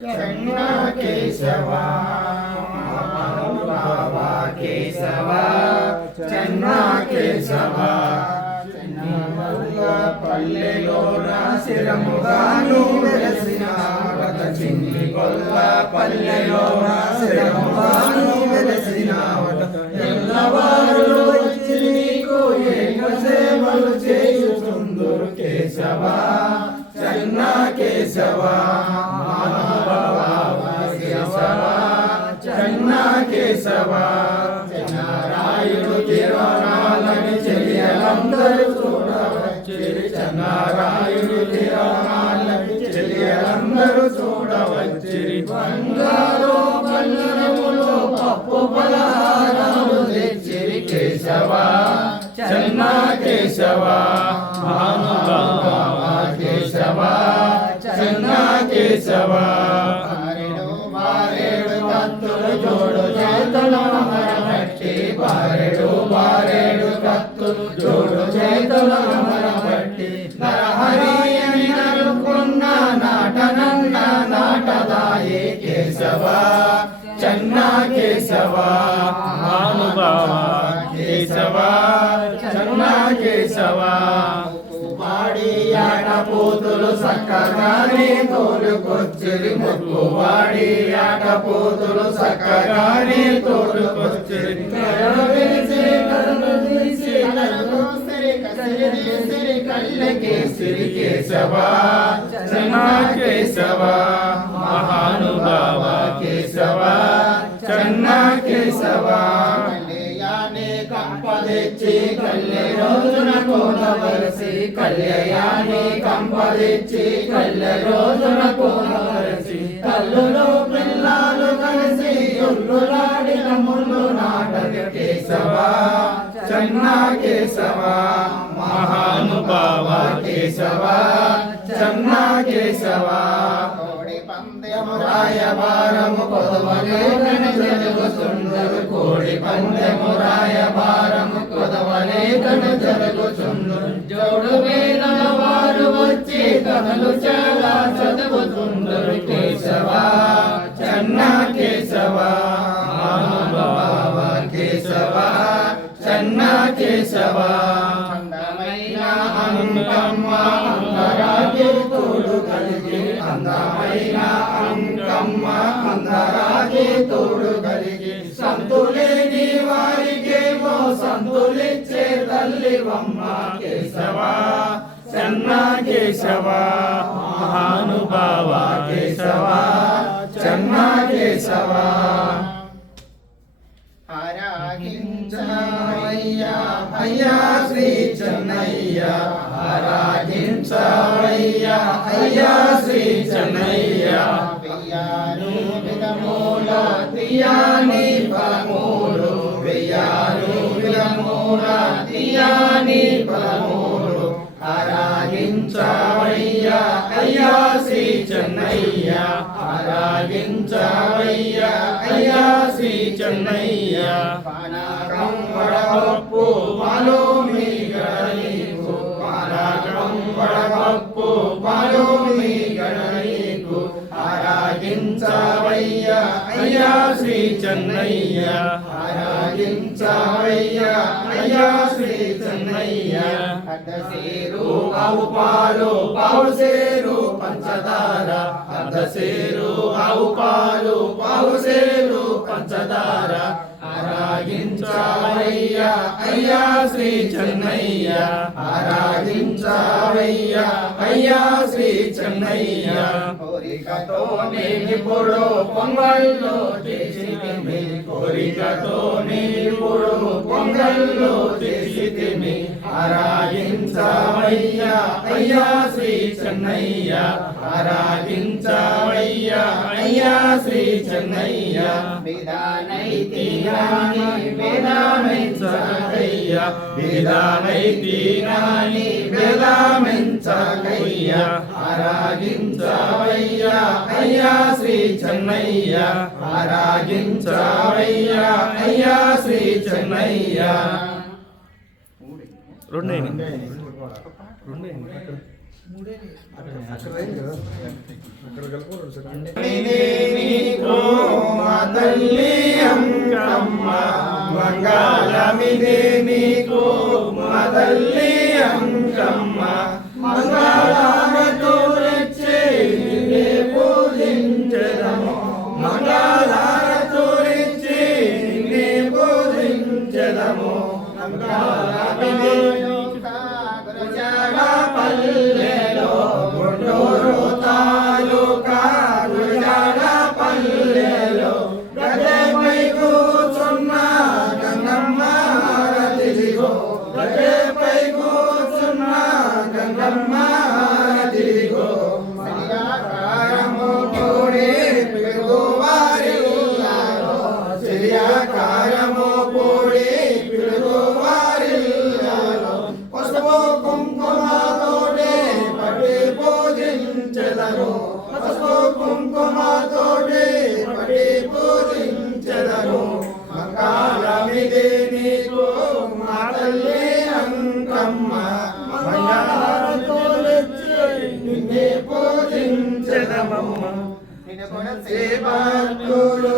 चन्ना केशवा महानुभावा केशवा चन्ना केशवा పల్లెలోన శిరముగాను వెలసిన వద చిన్ని కొల్ల పల్లెలోన శిరముగాను వెలసిన వద ఎల్లవారు వచ్చి నీకు ఏక సేవలు చేయుచుందురు కేశవా చన్నా కేశవా మహానుభావా కేశవా చన్నా కేశవా నారాయణుడు తిరునాళ్ళని చెలియలందరూ చూడవచ్చిరి నారాయణుడు తిరునాళ్ళని చెలియలందరూ చూడవచ్చిరి బంగారు బంగారములో పప్పు పలహారాలు తెచ్చిరి కేశవా చన్నా కేశవా మహానుభావా కేశవా చన్నా కేశవా కత్తులు జోడు చేతులు అమరబట్టి బారెడు కత్తులు జోడు చేతులు అమరబట్టి నరహరి అని నరుకున్న నాటనన్న నాటదాయి కేశవా చన్నా కేశవా మహానుభావా కేశవా చన్నా కేశవా వాడి ఆట పోతులు సక్కగానే తోలుకొచ్చిరి ముక్కువాడి ఆట పోతులు సక్కగానే తోలుకొచ్చిరి కళ్ళకేసిరి కేశవా చన్నా కేశవా మహానుభావా కేశవా చన్నా కేశవా కంపదెచ్చి కళ్ళె రోజున కోనవలసి కళ్యాణి కంపదెచ్చి కళ్ళె రోజున కోనవలసి కళ్ళులో పిల్లలు కలిసి ఉల్లులాడిన ముళ్ళు నాటక కేశవా చన్నా కేశవా మహానుభావా కేశవా చన్నా కేశవా రాయబారము కొదవలేకను జరుగుచుండరు కోడి పందెము రాయబారము కొదవలేకను జరుగుచుండరు జోడు వేదల వారు వచ్చి కథలు చాలా చదువుతుండరు కేశవా చన్నా కేశవా మహానుభావా కేశవా చన్నా కేశవా అందమైన అంకమ్మ అందరాకి తోడు కలిగి అందమైన అంకమ్మ అందరాకి తోడు కలిగి సంతులేని వారికేమో సంతులిచ్చే తల్లివమ్మ కేశవా చన్నా కేశవా మహానుభావా కేశవా చన్నా కేశవా ఆరాధించవయ్యా అయ్యా శ్రీ చెన్నయ్య ఆరాధించవయ్యా అయ్యా శ్రీ చెన్నయ్య వెయ్యాను విధముల తీయాని ఫలములు వెయ్యాను విధముల తీయాని ఫలములు ఆరాధించవయ్యా అయ్యా శ్రీ చెన్నయ్య ఆరాధించవయ్యా అయ్యా శ్రీ చెన్నయ్య పానకం వడపప్పు పాలు మీగడనీకు పానకం వడపప్పు పాలు మీగడనీకు ఆరాధించవయ్యా అయ్యా శ్రీ చెన్నయ్య ఆరాధించవయ్యా అయ్యా శ్రీ చెన్నయ్య అర్ధసేరు ఆవు పాలు పావు సేరు పంచదార అర్ధసేరు ఆవు పాలు పావు సేరు పంచదార ఆరాధించవయ్యా అయ్యా శ్రీ చెన్నయ్య ఆరాధించవయ్యా అయ్యా శ్రీ చెన్నయ్య కోరికతో నేనిప్పుడు పొంగల్లో చేసితిమి కోరికతో నేనిప్పుడు పొంగల్లో చేసితిమి ఆరాధించవయ్యా అయ్యా శ్రీ చెన్నయ్య ఆరాధించవయ్యా అయ్యా శ్రీ చెన్నయ్య వేదానైతినాని వేదామెంచకయ్యా వేదానైతినాని వేదామెంచకయ్యా ఆరాధించవయ్యా అయ్యా శ్రీ చెన్నయ్య ఆరాధించవయ్యా అయ్యా శ్రీ చెన్నయ్య రెండు నీకు మా తల్లి అంకమ్మ మంగళమిదే నీకు మా తల్లి అంకమ్మ మంగళారతులిచ్చి నిన్నే పూజించెదము మంగళారతులిచ్చి నిన్నే పూజించెదము మంగళమిదే పల్లెలో గుంటూరు తాలూకా గురజాడ పల్లెలో గద్దెపై కూర్చున్న గంగమ్మ హారతిదిగో గద్దెపై కూర్చున్న గంగమ్మ హారతిదిగో మంగళకారము కూడి పిలుగువారిల్లాలో సిరియాకారము కూడి పిలుగువారిల్లాలో పసుపు కుంకుమతోటే పట్టి పూజించెదరు పసుపు కుంకుమతోటే పట్టి పూజించెదరు మంగళమిదే నీకు మా తల్లి అంకమ్మ మంగళారతులిచ్చి నిన్నే పూజించెదమమ్మ భక్తులు